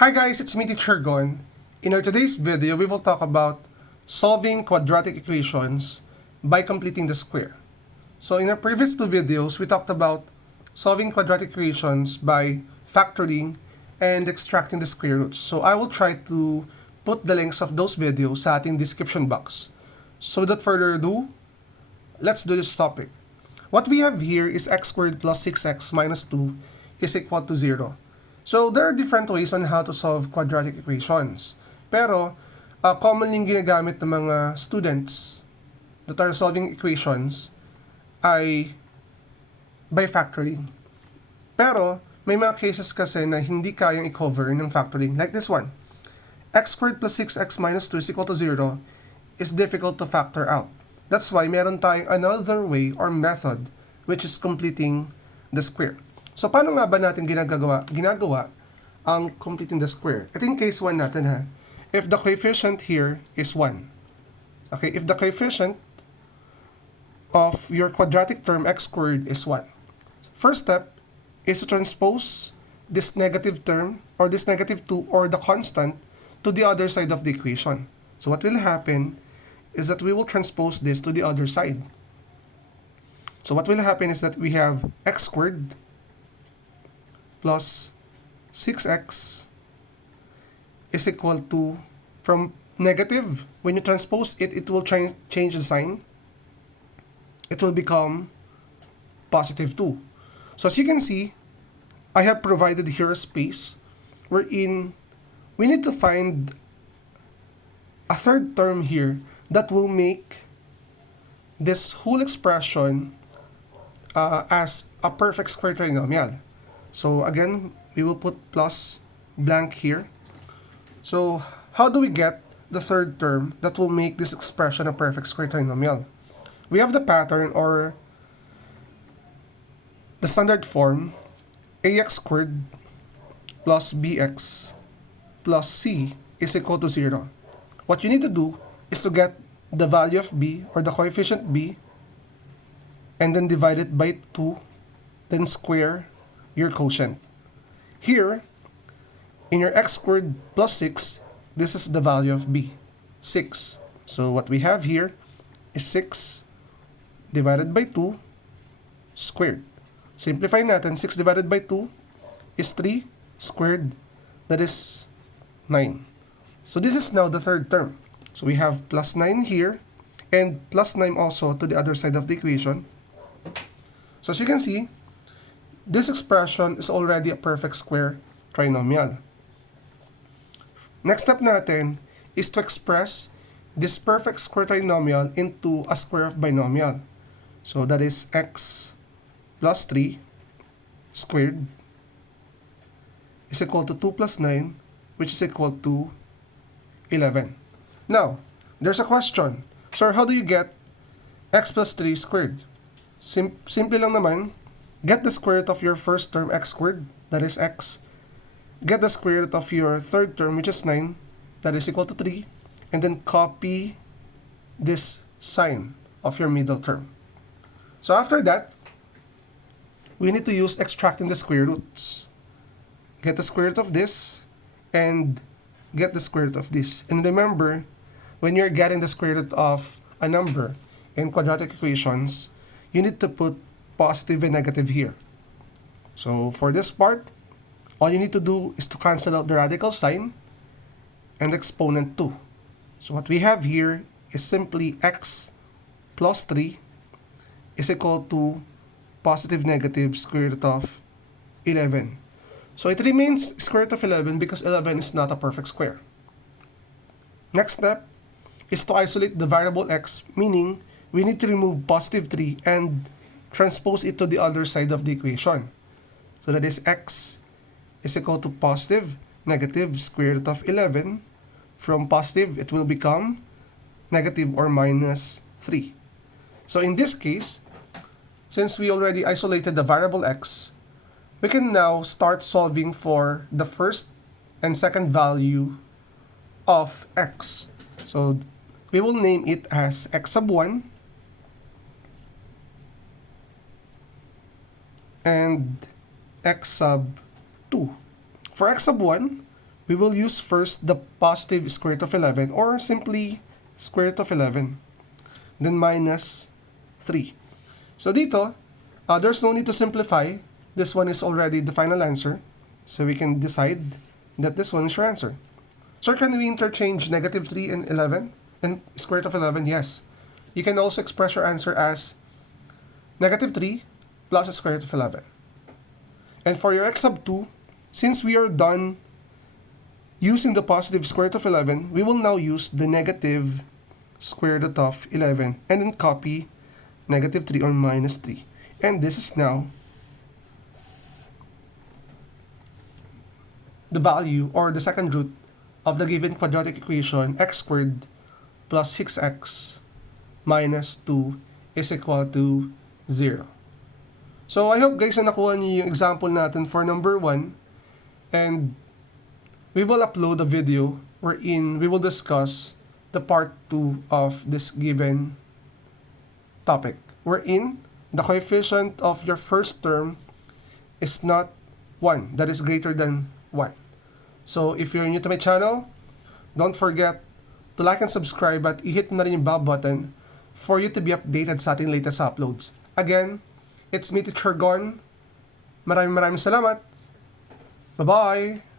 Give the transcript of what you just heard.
Hi guys, it's me Teacher Gon. In our today's video, we will talk about solving quadratic equations by completing the square. So in our previous two videos, we talked about solving quadratic equations by factoring and extracting the square roots. So I will try to put the links of those videos sa ating description box. So without further ado, let's do this topic. What we have here is x squared plus 6x minus 2 is equal to 0. So there are different ways on how to solve quadratic equations. Pero commonly ginagamit ng mga students that are solving equations ay by factoring. Pero may mga cases kasi na hindi kayang i-cover ng factoring, like this one. X squared plus 6x minus 2 is equal to 0 is difficult to factor out. That's why meron tayong another way or method which is completing the square. So paano nga ba natin ginagawa ang completing the square? Ito yung case 1 natin ha. If the coefficient here is 1. Okay, if the coefficient of your quadratic term x squared is 1. First step is to transpose this negative term or this negative 2 or the constant to the other side of the equation. So what will happen is that we will transpose this to the other side. So what will happen is that we have x squared plus 6x is equal to, from negative, when you transpose it, it will change the sign. It will become positive 2. So as you can see, I have provided here a space wherein we need to find a third term here that will make this whole expression as a perfect square trinomial. So again, we will put plus blank here. So how do we get the third term that will make this expression a perfect square trinomial? We have the pattern or the standard form ax squared plus bx plus c is equal to 0. What you need to do is to get the value of b or the coefficient b and then divide it by 2, then square your quotient. Here, in your x squared plus 6, this is the value of b, 6. So what we have here is 6 divided by 2 squared. Simplify natin, 6 divided by 2 is 3 squared, that is 9. So this is now the third term. So we have plus 9 here, and plus 9 also to the other side of the equation. So as you can see, this expression is already a perfect square trinomial. Next step natin is to express this perfect square trinomial into a square of binomial. So that is x plus 3 squared is equal to 2 plus 9, which is equal to 11. Now, there's a question. Sir, how do you get x plus 3 squared? Simple lang naman. Get the square root of your first term, x squared, that is x. Get the square root of your third term, which is 9, that is equal to 3. And then copy this sign of your middle term. So after that, we need to use extracting the square roots. Get the square root of this and get the square root of this. And remember, when you're getting the square root of a number in quadratic equations, you need to put positive and negative here. So for this part, all you need to do is to cancel out the radical sign and exponent 2. So what we have here is simply x plus 3 is equal to positive negative square root of 11. So it remains square root of 11 because 11 is not a perfect square. Next step is to isolate the variable x, meaning we need to remove positive 3 and transpose it to the other side of the equation. So that is x is equal to positive negative square root of 11. From positive, it will become negative or minus 3. So in this case, since we already isolated the variable x, we can now start solving for the first and second value of x. So we will name it as x sub 1 and x sub 2. For x sub 1, we will use first the positive square root of 11 or simply square root of 11. Then minus 3. So dito, there's no need to simplify. This one is already the final answer. So we can decide that this one is your answer. So can we interchange negative 3 and 11? And square root of 11? Yes. You can also express your answer as negative 3 plus the square root of 11. And for your x sub 2, since we are done using the positive square root of 11, we will now use the negative square root of 11 and then copy negative 3 or minus 3. And this is now the value or the second root of the given quadratic equation x squared plus 6x minus 2 is equal to 0. So I hope guys na nakuha niyo yung example natin for number 1, and we will upload a video wherein we will discuss the part 2 of this given topic, wherein the coefficient of your first term is not 1, that is greater than 1. So if you're new to my channel, don't forget to like and subscribe at i-hit na rin yung bell button for you to be updated sa ating latest uploads. Again, it's me, Teacher Gon. Maraming salamat. Bye-bye!